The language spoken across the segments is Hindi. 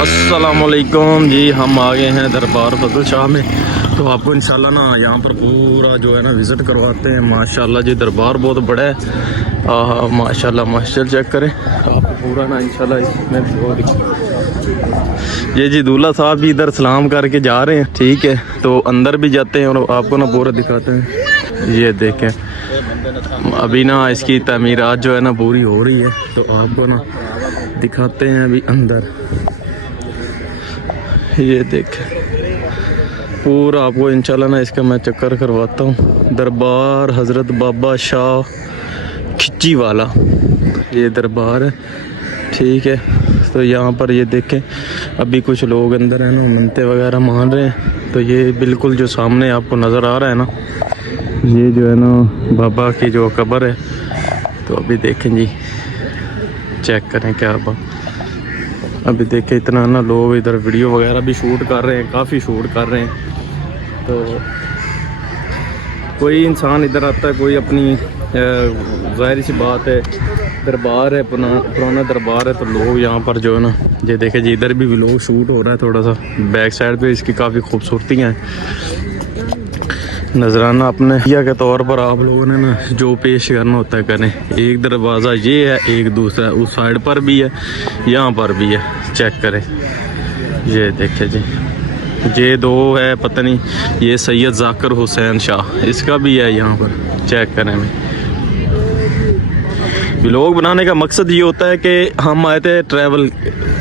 अस्सलामुअलैकुम जी, हम आ गए हैं दरबार फजल शाह में। तो आपको इंशाल्लाह ना यहाँ पर पूरा जो है ना विज़िट करवाते हैं। माशाल्लाह जी दरबार बहुत बड़ा है। माशाल्लाह मास्टर चेक करें आपको पूरा ना इंशाल्लाह इसमें। ये जी दूल्हा साहब भी इधर सलाम करके जा रहे हैं, ठीक है। तो अंदर भी जाते हैं और आपको ना पूरा दिखाते हैं। ये देखें अभी ना इसकी तमीरात जो है ना पूरी हो रही है, तो आपको ना दिखाते हैं अभी अंदर। ये देखें पूरा आपको इंशाल्लाह ना इसका मैं चक्कर करवाता हूँ। दरबार हज़रत बाबा शाह खिच्ची वाला ये दरबार है, ठीक है। तो यहाँ पर ये देखें अभी कुछ लोग अंदर हैं ना मनते वगैरह मान रहे हैं। तो ये बिल्कुल जो सामने आपको नज़र आ रहा है ना, ये जो है ना बाबा की जो कब्र है। तो अभी देखें जी, चेक करें क्या बात। अभी देखें इतना ना लोग इधर वीडियो वगैरह भी शूट कर रहे हैं, काफ़ी शूट कर रहे हैं। तो कोई इंसान इधर आता है, कोई अपनी ज़ाहिर सी बात है दरबार है, पुराना दरबार है। तो लोग यहाँ पर जो है ना, ये देखें जी इधर भी व्लॉग शूट हो रहा है थोड़ा सा। बैक साइड पे इसकी काफ़ी खूबसूरतियाँ हैं। नजराना अपने हिया के तौर पर आप लोगों ने ना जो पेश करना होता है करें। एक दरवाज़ा ये है, एक दूसरा उस साइड पर भी है, यहाँ पर भी है, चेक करें। ये देखें जी, ये दो है, पता नहीं ये सैयद जाकिर हुसैन शाह इसका भी है यहाँ पर, चेक करें। व्लॉग बनाने का मकसद ये होता है कि हम आए थे ट्रैवल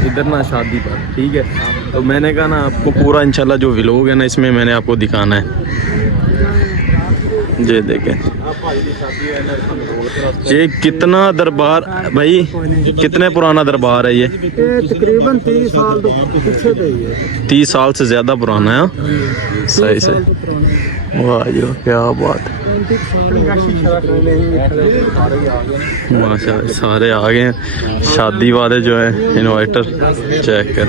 इधर ना शादी पर, ठीक है। तो मैंने कहा ना आपको पूरा इंशाल्लाह जो व्लॉग है ना इसमें मैंने आपको दिखाना है। ये देखें ये कितना दरबार भाई, कितने पुराना दरबार है ये? तकरीबन 30 साल तो पीछे पे ही है। 30 साल से ज़्यादा पुराना है। सही से, वाह जो क्या बात है। माशाल्लाह सारे आ गए हैं, शादी वाले जो है इनवाइटर, चेक कर।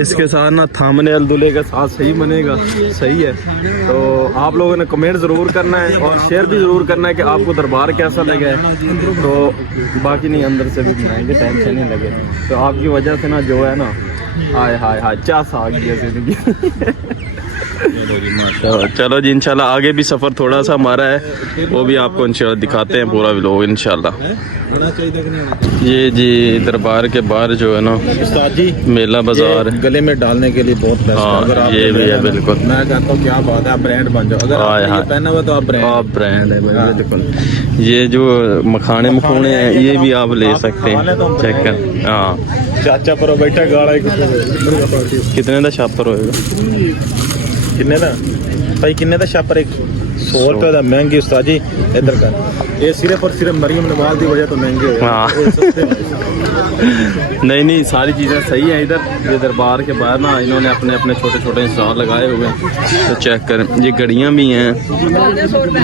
इसके साथ ना थंबनेल दूल्हे के साथ सही बनेगा, सही है। तो आप लोगों ने कमेंट ज़रूर करना है और शेयर भी ज़रूर करना है कि आपको दरबार कैसा लगा है। तो बाकी नहीं, अंदर से भी बनाएंगे, टेंशन नहीं लगे। तो आपकी वजह से ना जो है ना हाय हाय हाय चास आ गया जिंदगी। चलो जी इंशाल्लाह आगे भी सफ़र थोड़ा सा हमारा है, वो भी आपको इंशाल्लाह दिखाते हैं पूरा व्लॉग इंशाल्लाह। ये जी दरबार के बाहर जो है ना मेला बाजार है, गले में डालने के लिए बहुत बेस्ट है। अगर आप ये भी है बिल्कुल। मैं कहता हूँ क्या बात है, आप ब्रांड बन जाओ। अगर आपने ये पहना हुआ तो आप ब्रांड है बिल्कुल। ये जो मखाने मखूने हैं ये भी आप ले सकते हैं, चेक कर। हाँ चाचा पर बैठा गाड़ा कितने का छापर होएगा? किन्ने दा भाई, किन्ने दा छापर? 100 रुपये का महंगी उस्ताद जी। इधर का ये सिर्फ और सिर्फ मरियम नवाज की वजह तो महंगे हो। हाँ नहीं सारी चीज़ें सही हैं इधर। ये दरबार के बाहर ना इन्होंने अपने अपने छोटे छोटे स्टॉल लगाए हुए हैं। तो चेक करें, ये घड़ियाँ भी हैं,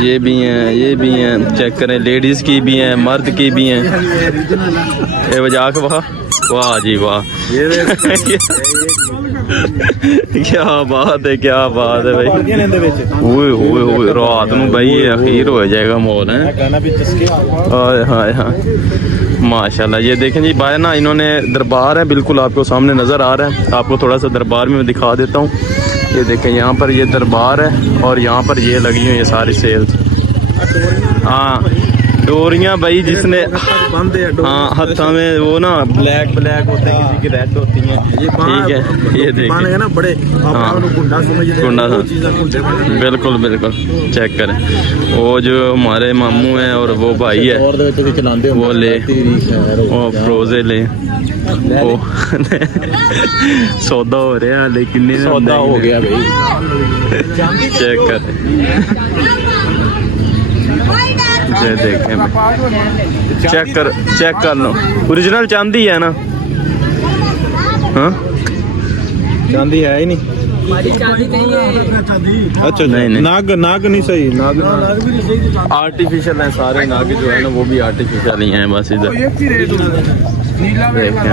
ये भी हैं, ये भी हैं, चेक करें। लेडीज़ की भी हैं, मर्द की भी हैं। ये वजह के वाह जी वाह। क्या बात है, क्या बात है भाई। रात में भाई अखीर हो जाएगा मॉल है। हाँ हाँ माशाल्लाह। ये देखें जी बाहर ना इन्होंने दरबार है बिल्कुल आपको सामने नज़र आ रहा है। आपको थोड़ा सा दरबार में दिखा देता हूँ। ये देखें यहाँ पर ये दरबार है और यहाँ पर ये लगी हुई है सारी सेल्स। हाँ डोरियाँ भाई, जिसने हाँ हथा में वो ना ब्लैक होते हैं, किसी की रेड होती हैं, ठीक है। ये देखिए ना बड़े गुंडा बिल्कुल बिल्कुल, चेक करें। वो जो हमारे मामू हैं और वो भाई है वो ले, वो फ्रोजे ले, वो सौदा हो रहा है लेकिन सौदा हो गया भाई। चेक करें। ये देखें चेक कर लो, ओरिजिनल चांदी है ना? हाँ चांदी है ही नहीं। अच्छा नहीं नाग नहीं सही, नाग आर्टिफिशियल है सारे। नाग जो है ना वो भी आर्टिफिशियल ही हैं बस इधर। देखें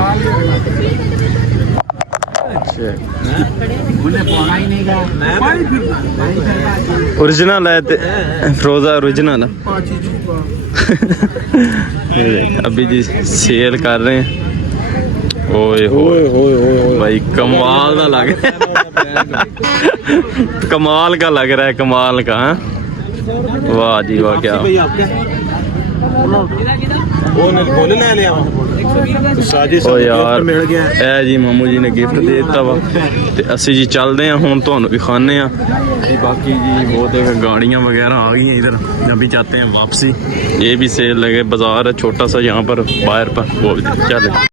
ओरिजिनल है, फ्रोजा ओरिजिनल है। अभी जी सेल कर रहे हैं। ओए होए भाई कमाल का लग रहा है कमाल का लग रहा है कमाल का। हाँ वाह जी वाह क्या ओ यार ए जी मामू जी ने गिफ्ट दे दिता वा ते असी जी चलते हैं हुण तुहानू भी खाने आ बाकी जी बहुत गाड़ियाँ वगैरह आ गई हैं इधर अभी जाते हैं वापसी। ये भी सेल लगे बाजार है छोटा सा यहाँ पर बाहर पर वो भी चले।